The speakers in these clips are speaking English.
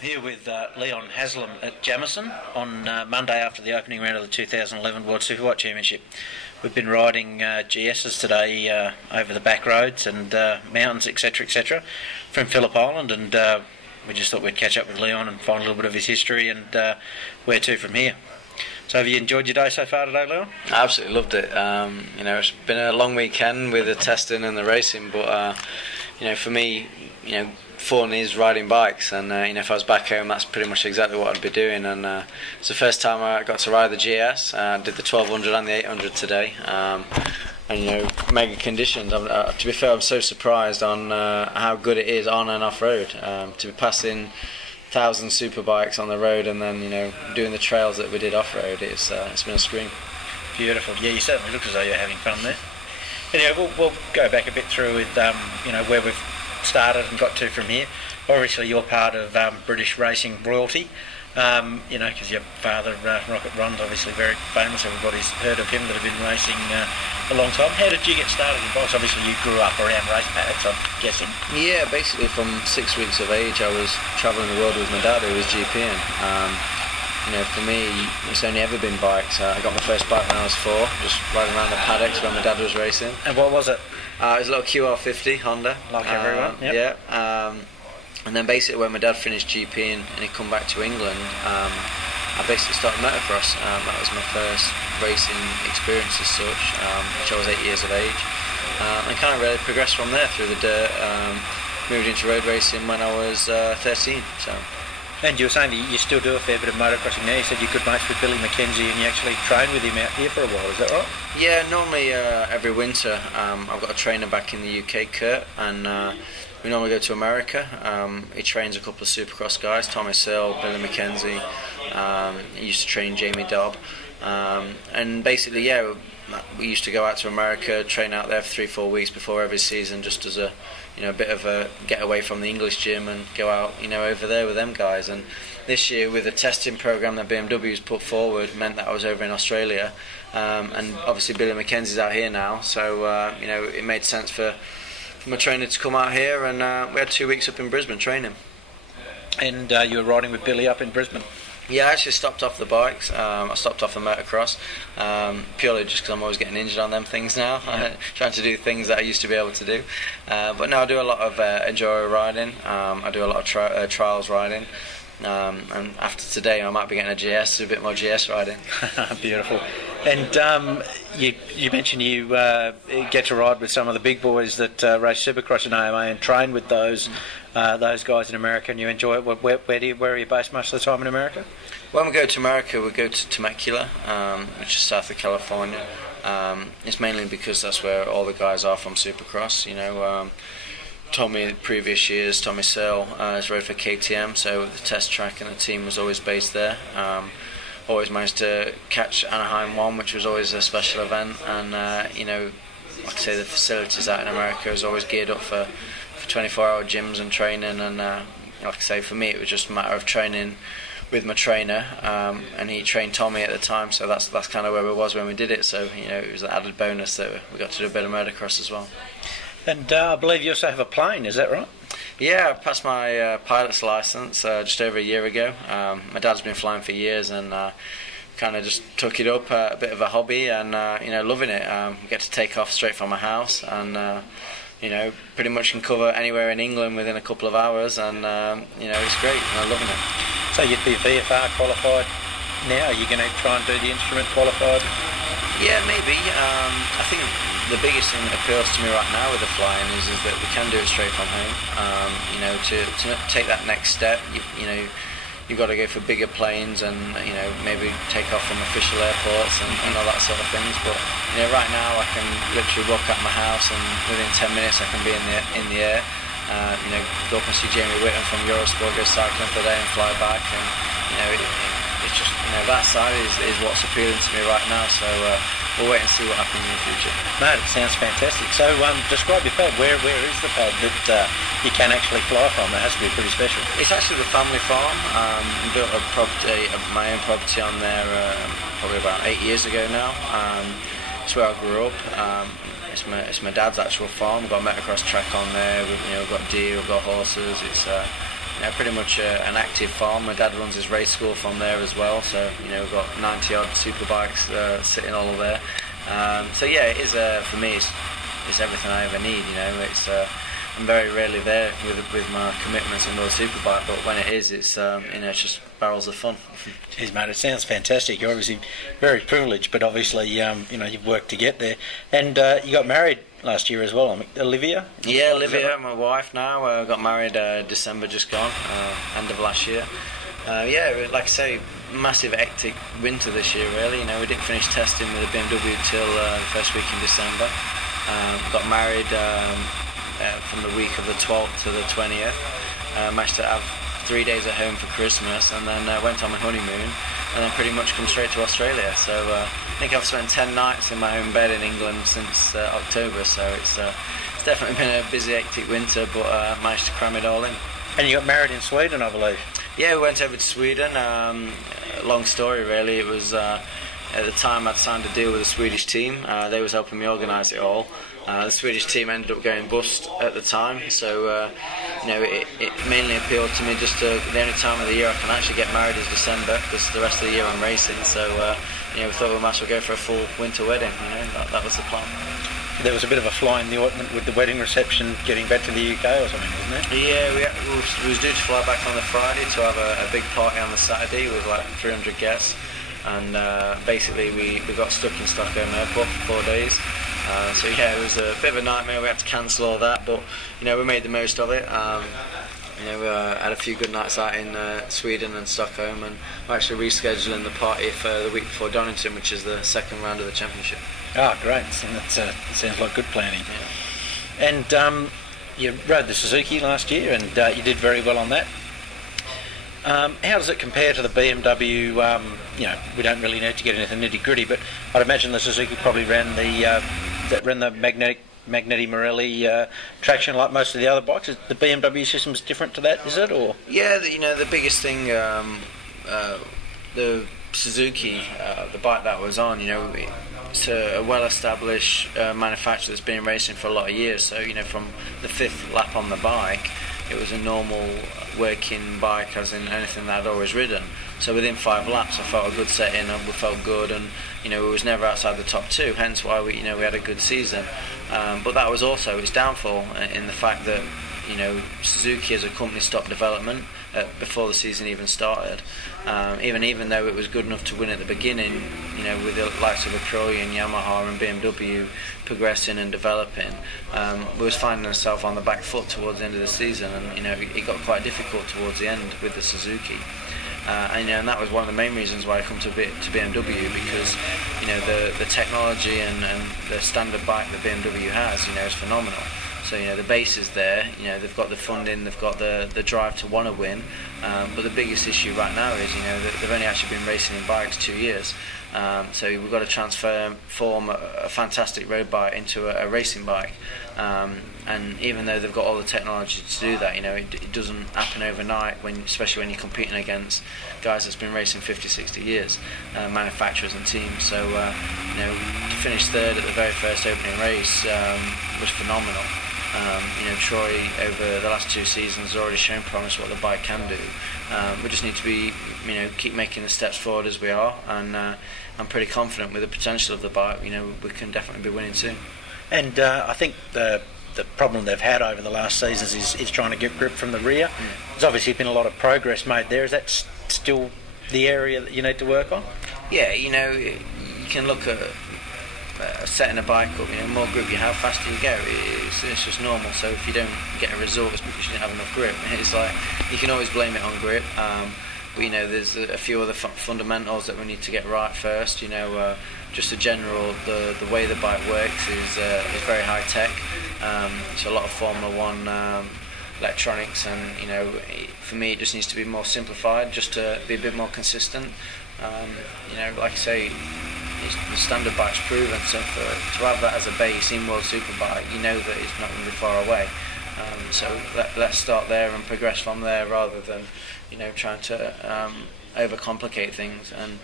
I'm here with Leon Haslam at Jamison on Monday after the opening round of the 2011 World Superbike Championship. We've been riding GSs today over the back roads and mountains, etc., from Phillip Island, and we just thought we'd catch up with Leon and find a little bit of his history and where to from here. So have you enjoyed your day so far today, Leon? I absolutely loved it. It's been a long weekend with the testing and the racing, but for me, fun is riding bikes, and if I was back home, that's pretty much exactly what I'd be doing. And it's the first time I got to ride the GS. I did the 1200 and the 800 today, and mega conditions. To be fair, I'm so surprised on how good it is on and off road. To be passing 1,000 superbikes on the road and then doing the trails that we did off road, it's been a scream. Beautiful. Yeah, you certainly look as though you're having fun there. Anyway, we'll go back a bit through with where we've started and got to from here. Obviously you're part of British racing royalty, because your father, Rocket Ron's obviously very famous. Everybody's heard of him that have been racing a long time. How did you get started in bikes? Obviously you grew up around race paddocks, I'm guessing. Yeah, basically from 6 weeks of age I was travelling the world with my dad, who was GPing. For me, it's only ever been bikes. I got my first bike when I was 4, just riding around the paddocks when my dad was racing. And what was it? It was a little QR50 Honda. Like everyone, yep. Yeah. And then basically when my dad finished GPing and he come back to England, I basically started motocross. That was my first racing experience as such, which I was 8 years of age. And kind of really progressed from there through the dirt. Moved into road racing when I was 13. So. And you were saying that you still do a fair bit of motocrossing now. You said you could mates with Billy McKenzie and you actually train with him out here for a while, is that right? Yeah, normally every winter I've got a trainer back in the UK, Kurt, and we normally go to America. He trains a couple of supercross guys, Tommy Searle, Billy McKenzie. He used to train Jamie Dobb. And basically, yeah, we used to go out to America, train out there for 3-4 weeks before every season, just as a bit of a get away from the English gym and go out over there with them guys. And this year, with the testing program that BMW's put forward, meant that I was over in Australia, and obviously Billy McKenzie's out here now, so it made sense for my trainer to come out here, and we had 2 weeks up in Brisbane training. And you were riding with Billy up in Brisbane? Yeah, I actually stopped off the bikes. I stopped off the motocross, purely just because I'm always getting injured on them things now. Yeah. Trying to do things that I used to be able to do. But no, I do a lot of enduro riding. I do a lot of trials riding. And after today, I might be getting a GS, do a bit more GS riding. Beautiful. And you mentioned you get to ride with some of the big boys that race Supercross and AMA and train with those guys in America, and you enjoy it. Where are you based most of the time in America? When we go to America, we go to Temecula, which is south of California. It's mainly because that's where all the guys are from Supercross. Tommy, previous years, Tommy Searle has rode for KTM, so the test track and the team was always based there. Always managed to catch Anaheim 1, which was always a special event, and like I say, the facilities out in America is always geared up for 24-hour gyms and training, and like I say, for me it was just a matter of training with my trainer, and he trained Tommy at the time, so that's kind of where we was when we did it. So it was an added bonus that we got to do a bit of motocross as well. And I believe you also have a plane, is that right? Yeah, I passed my pilot's license just over a year ago. My dad's been flying for years, and kind of just took it up, a bit of a hobby, and loving it. Get to take off straight from my house, and pretty much can cover anywhere in England within a couple of hours, and it's great. I'm loving it. So you'd be VFR qualified now? Are you going to try and do the instrument qualified? Yeah, maybe. I think the biggest thing that appeals to me right now with the flying is that we can do it straight from home. To take that next step, you've got to go for bigger planes and maybe take off from official airports and all that sort of things. But right now I can literally walk out my house and within 10 minutes I can be in the air. Go up and see Jamie Whitten from Eurosport, go cycling for the day and fly back, and it's just that side is what's appealing to me right now. So we'll wait and see what happens in the future. No, it sounds fantastic. So describe your pad. Where is the pad that you can actually fly from? It has to be pretty special. It's actually the family farm. We built my own property on there probably about 8 years ago now. It's where I grew up. It's my dad's actual farm. We've got a motocross track on there. We've got deer, we've got horses. It's pretty much an active farm. My dad runs his race school from there as well, so we've got 90 odd superbikes sitting all there. So yeah, it is for me. It's everything I ever need. It's I'm very rarely there with my commitments in World Superbike, but when it is, it's it's just barrels of fun. Jeez, mate, it sounds fantastic. You're obviously very privileged, but obviously you've worked to get there, and you got married last year as well. Olivia? Yeah, Olivia, my wife now. Got married December just gone, end of last year. Yeah, like I say, massive hectic winter this year really. We didn't finish testing with the BMW till the first week in December. Got married from the week of the 12th to the 20th. Managed to have 3 days at home for Christmas, and then went on my honeymoon, and then pretty much come straight to Australia. So I think I've spent 10 nights in my own bed in England since October, so it's definitely been a busy, hectic winter, but managed to cram it all in. And you got married in Sweden, I believe? Yeah, we went over to Sweden. Long story really. It was at the time I'd signed a deal with a Swedish team. They was helping me organise it all. The Swedish team ended up going bust at the time, so it mainly appealed to me. Just the only time of the year I can actually get married is December, because the rest of the year I'm racing. So we thought we might as well go for a full winter wedding. That was the plan. There was a bit of a fly in the ointment with the wedding reception getting back to the UK or something, wasn't it? Yeah, we was due to fly back on the Friday to have a big party on the Saturday with like 300 guests, and basically we got stuck in Stockholm airport for 4 days. So yeah, it was a bit of a nightmare. We had to cancel all that, but we made the most of it. We had a few good nights out in Sweden and Stockholm, and we're actually rescheduling the party for the week before Donington, which is the second round of the championship. Oh, great. So that sounds like good planning. Yeah. And you rode the Suzuki last year, and you did very well on that. How does it compare to the BMW? We don't really need to get into nitty gritty, but I'd imagine the Suzuki probably ran the magnetic Morelli traction like most of the other bikes. The BMW system is different to that, is it? Or yeah, the biggest thing, the Suzuki, the bike that was on, it's a well-established manufacturer that's been racing for a lot of years. So from the 5th lap on the bike, it was a normal working bike, as in anything that I'd always ridden. So within 5 laps I felt a good setting, and we felt good, and we was never outside the top 2, hence why we had a good season. But that was also its downfall in the fact that Suzuki as a company stopped development before the season even started. Even though it was good enough to win at the beginning, with the likes of Victorian, Yamaha and BMW progressing and developing, we was finding ourselves on the back foot towards the end of the season, and it got quite difficult towards the end with the Suzuki. And that was one of the main reasons why I come to BMW, because the technology and the standard bike that BMW has is phenomenal. So the base is there. They've got the funding, they've got the drive to want to win. But the biggest issue right now is that they've only actually been racing in bikes 2 years. So we've got to transform a fantastic road bike into a racing bike. And even though they've got all the technology to do that, it doesn't happen overnight, especially when you're competing against guys that's been racing 50, 60 years, manufacturers and teams. So to finish third at the very first opening race was phenomenal. Troy over the last 2 seasons has already shown promise what the bike can do. We just need to keep making the steps forward as we are, and I'm pretty confident with the potential of the bike. We can definitely be winning soon. And I think the problem they've had over the last seasons is trying to get grip from the rear. There's obviously been a lot of progress made there. Is that still the area that you need to work on? Yeah, you can look at setting a bike up. More grip you have, faster you go. It's just normal. So if you don't get a result, it's because you didn't have enough grip. It's like you can always blame it on grip. But there's a few other fundamentals that we need to get right first. Just a general, the way the bike works is very high tech. So a lot of Formula One electronics, and for me it just needs to be more simplified, just to be a bit more consistent. Like I say, the standard bike's proven, so to have that as a base in World Superbike, that it's not going to be far away. So let's start there and progress from there, rather than trying to overcomplicate things. And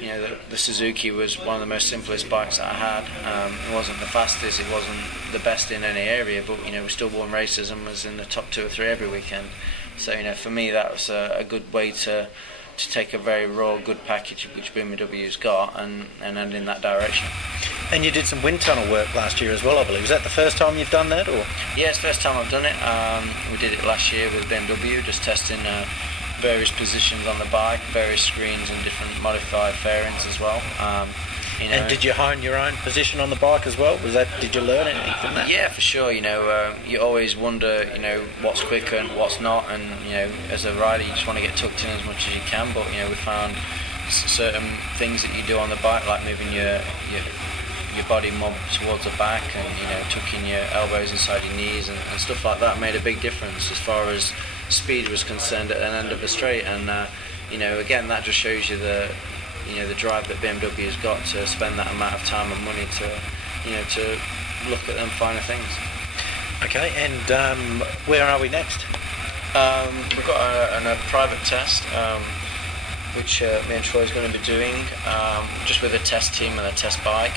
you know, the Suzuki was one of the most simplest bikes that I had. It wasn't the fastest, it wasn't the best in any area, but you know, we still won races and was in the top 2 or 3 every weekend. So you know, for me that was a good way to take a very raw, good package which BMW's got and end in that direction. And you did some wind tunnel work last year as well, I believe. Is that the first time you've done that, or? Yeah, it's the first time I've done it. We did it last year with BMW, just testing various positions on the bike, various screens and different modified fairings as well. You know, and did you hone your own position on the bike as well? Did you learn anything from that? Yeah, for sure. You know, you always wonder, you know, what's quicker and what's not, and you know, as a rider, you just want to get tucked in as much as you can. But you know, we found certain things that you do on the bike, like moving your body more towards the back, and you know, tucking your elbows inside your knees and stuff like that, made a big difference as far as speed was concerned at an end of a straight. And you know, again, that just shows you the drive that BMW has got to spend that amount of time and money to, you know, to look at them finer things. Okay, and where are we next? We've got a private test which me and Troy is going to be doing, just with a test team and a test bike.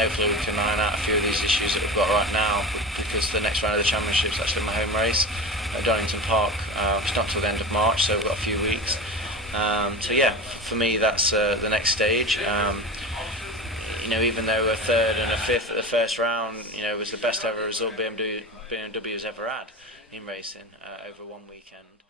Hopefully we can iron out a few of these issues that we've got right now, because the next round of the championship is actually my home race at Donington Park. It's not till the end of March, so we've got a few weeks. So yeah, for me that's the next stage. You know, even though a 3rd and a 5th at the first round, you know, was the best ever result BMW has ever had in racing over one weekend.